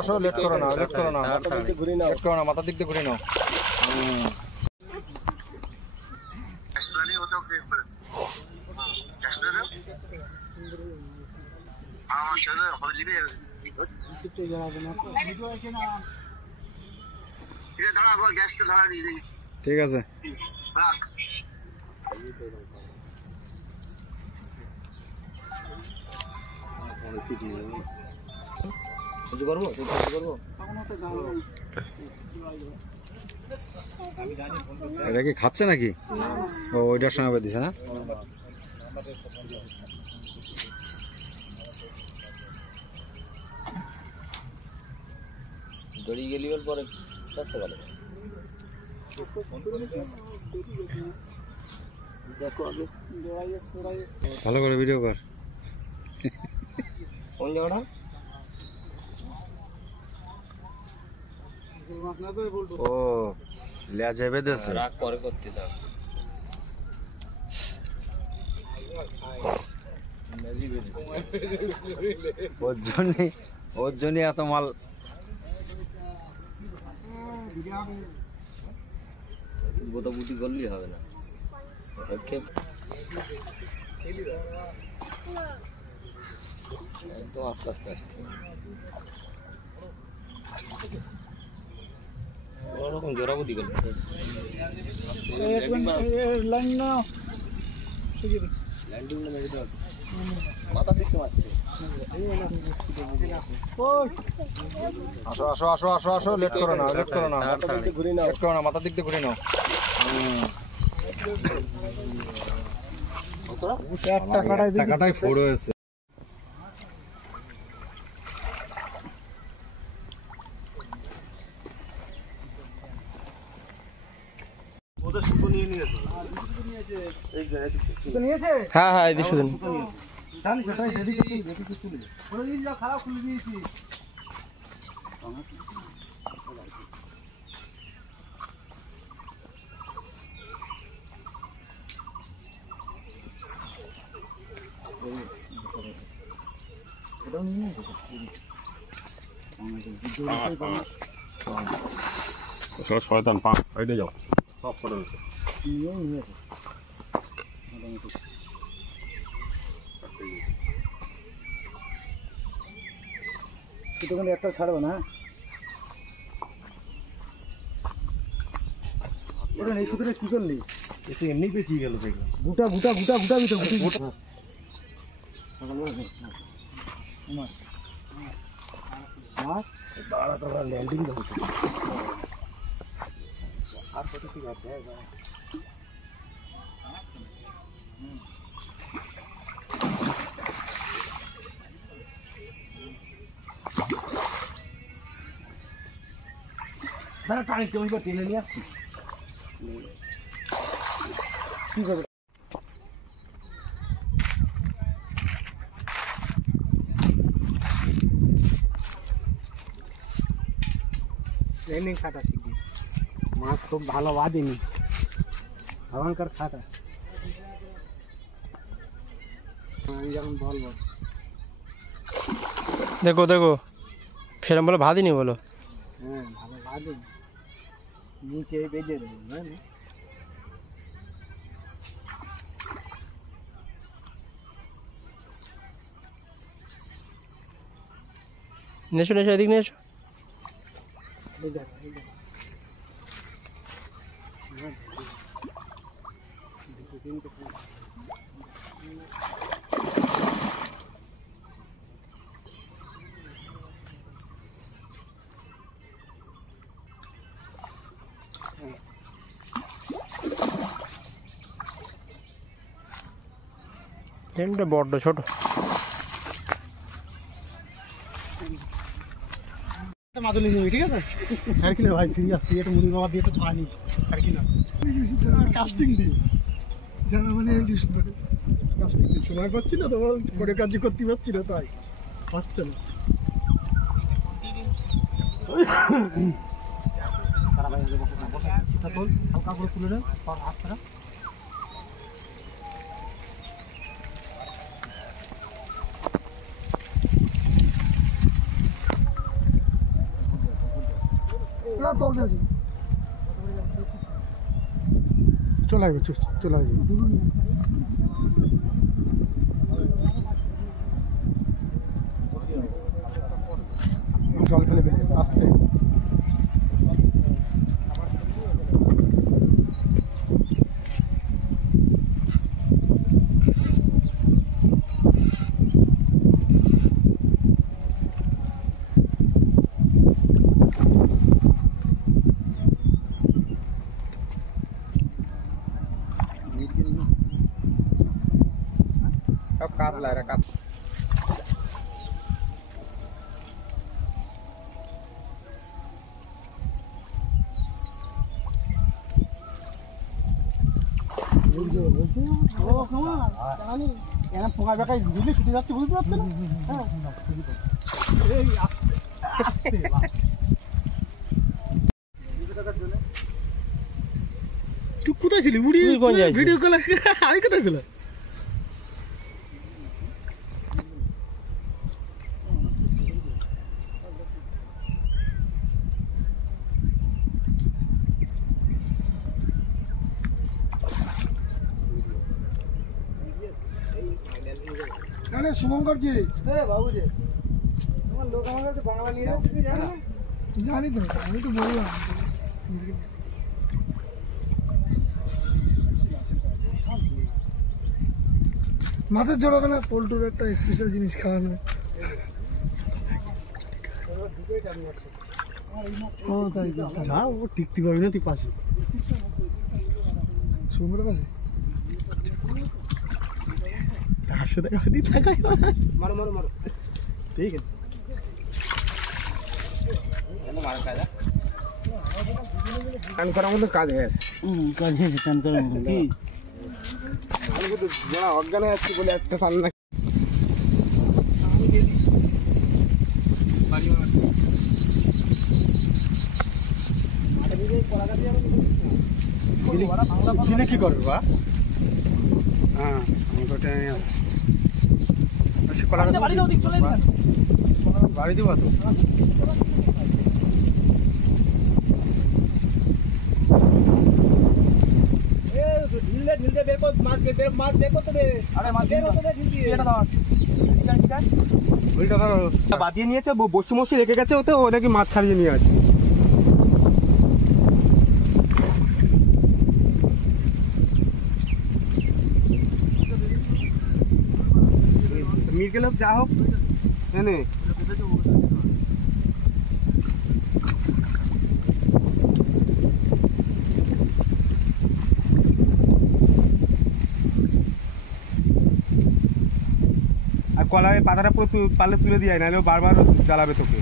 আসো, লেট করো না, লেট করো না, লেট করো না, মাথার দিক দিয়ে ঘুরে নাও। ঠিক আছে, এটা কি খাচ্ছে নাকি? ও ওইটার সঙ্গে দিছে না? গড়ি গেলি পরে ভালো করে ভিডিও কর। কোন জায়গাটা? ও লেয়া যাবে দেশে রাগ পরে করতে দাও। ওর জন্য এত মাল। বোতাবুটি করলেই হবে না, একদম আস্তে আস্তে আসতে ওরকম জোরাবুদি করলে মাথা দেখতে পাচ্ছে। আসো আসো আসো আসো আসো, লেট করো না, লেট করো না, লেট করো না, মাথার দিক দিয়ে ঘুরে নাও। টাকাটাই ফোড় হয়েছে। হ্যাঁ হ্যাঁ এই শুধু খারাপ খুলে দিয়েছি। শয়তান পা ওইটা যাও সব করে একটা ছাড়বো না, এই সুতোটা কি করলি? এমনি পেঁচিয়ে গেল দেখলাম। গুটা গুটা গুটা গুটা ভিতর দাঁড়া দাঁড়া ল্যান্ডিং আর কত ঠিক আছে। দাঁড়া টানি কেমন করে টেনে নিয়ে আসছি। কি করবে? ট্রেনিং খাটা শিখি, মাছ খুব ভালো বাঁধেনি, ভয়ঙ্কর খাটা। আমি যেমন বলবো, দেখো দেখো ফেরম বলে ভাদিনি বলো। হ্যাঁ ভালো বাঁধেনি, নিচে বেঁধে দেবো বুঝলেন। নেশো নেশো এদিক নিয়ে এসো। ট্রেনটা বড্ড ছোট। মাদুলি নিবি ঠিক আছে? আর কিনা ভাই ফিরে আসছি, এটা মুড়ি বাবা দিয়ে তো ছড়া নিয়েছি। আর কিনা কাস্টিং দিই যারা মানে কাস্টিং দিই সময় পাচ্ছি না, তোমার করে কাজ করতে পারছি না, তাই পাচ্ছে না। হালকা করে তুলে দেন হাত ছাড়া। চলে আসবে চলে আসবে জল ফেলে আসতে সব কাতলা এরা কাত পোকা বেকায় বুঝলি ছুটে যাচ্ছে বুঝতে পারছো না এই আস্তে তুই কোথায় ছিলি মুড়ি ভিডিও কল আমি কোথায় ছিল আরে শুভঙ্কর জি বাবু জি তোমার লোক আমার কাছে বাংলা নিয়ে যাচ্ছে জানি তো আমি তো বললাম মাছের ঝোল হবে না পোল্টুর একটা স্পেশাল জিনিস খাওয়ানো ও তাই যা ও টিকতে পারবি না তুই পাশে শুভঙ্করের পাশে হাসে দেখা দি থাকাই মারো মারো মারো ঠিক আছে কান করার মতো কাজ হয়ে আছে কাজ হয়েছে চান করার মতো কি আমি কিন্তু যারা অজ্ঞান হয়ে যাচ্ছি বলে একটা টান না দিলে কি করবে বা হ্যাঁ আমাকে ওটা আচ্ছা কলা বাড়ি দাও চলে বাড়ি দিব তো ঢিলতে বের কর মাছ বের করতে দে আরে মাছ বের করতে দে ঢিলতে এটা দাও ওইটা ধরো বাদিয়ে নিয়েছে বসু মসি রেখে গেছে ওতে ও নাকি মাছ ছাড়িয়ে নিয়ে আছে মিরকেল যা হোক এনে আর কলায় পাতাটা পুরো পারলে তুলে দিয়ে নাহলে বারবার জ্বালাবে তোকে